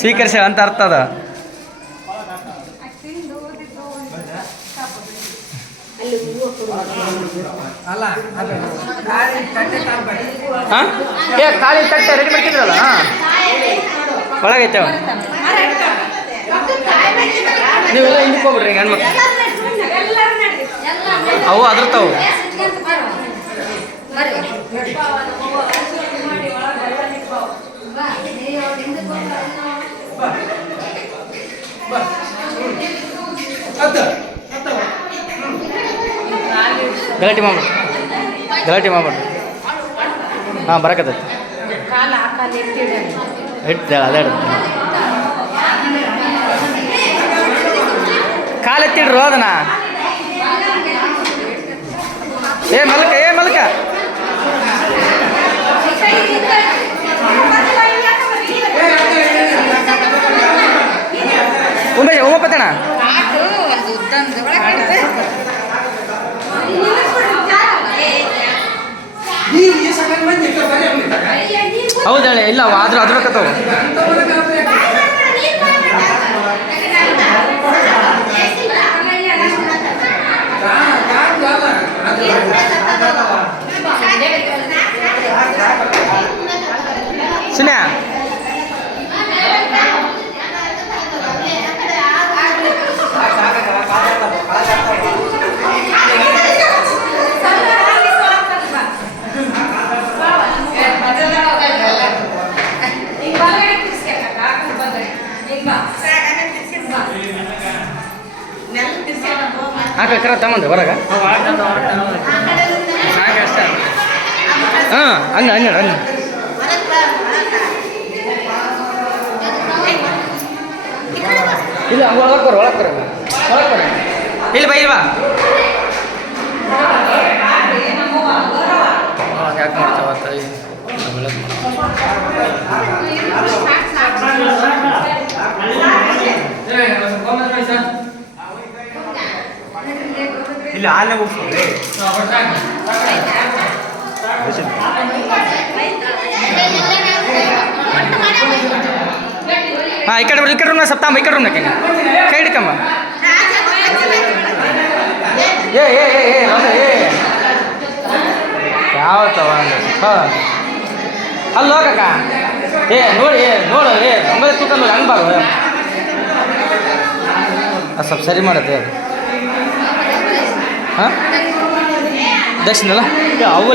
ಸ್ವೀಕರಿಸ ಅಂತ ಅರ್ಥ ಅದ. ಖಾಲಿ ತಟ್ಟೆ ರೆಡಿ ಮಾಡ್ತಿದ್ರಲ್ಲ ಒಳಗೈತೆ ನೀವೆಲ್ಲ ಹಿಂದಕ್ಕೆ ಹೋಗ್ಬಿಡ್ರಿ ಈಗ ಹೆಣ್ಮಕ್ಳು ಅವು ಅದ್ರತಾವು. ಗಲಾಟೆ ಮಾಡ್ಬಿಡ್ರಿ ಗಲಾಟೆ ಮಾಡ್ಬಿಡ್ರಿ. ಹಾಂ ಬರಕತ್ತೈತಿ ಇಟ್ಟು ಅದೇ ಕಾಲು ಎತ್ತಿಡ್ರು ಅದನ್ನ. ಏ ಮಲ್ಕ ಉಮ್ಮಪ್ಪತ್ತಣ್ಣ ಹೌದಳೆ ಇಲ್ಲ ಆದ್ರೂ ಅದ್ರಕತ್ತವು. ಸುನ್ಯಾ ಕರ ತಗೊಂಡ್ರೆ ಹೊರಗ. ಹಾಂ ಹಂಗೆ ಇಲ್ಲ ಒಳಗೆ ಬರ ಇಲ್ಲ ಬಾ ಇಲ್ವಾ ಯಾಕೆ ಮಾಡ್ತಾವತ್ತ ಇಲ್ಲ ಹಾಲೇ ಹೋಗ್ತದೆ. ಹಾಂ ಈ ಕಡೆ ರೂಮ್ನ ಸಪ್ತಾಂಬ ಈ ಕಡೆ ರೂಮ್ನ ಕೈ ಹಿಡ್ಕಮ್ಮ. ಯಾವತ್ತವ ಹಾಂ ಅಲ್ಲಿ ಹೋಗಕ್ಕ ನೋಡು ಒಂಬೈ ತೂಕ ನೋಡಿ ಹಂಗ್ಬಾರು ಅದು ಸ್ವಲ್ಪ ಸರಿ ಮಾಡುತ್ತೆ ಅದು. ಹಾಂ ದಕ್ಷಿಣಲ್ಲ ಅವು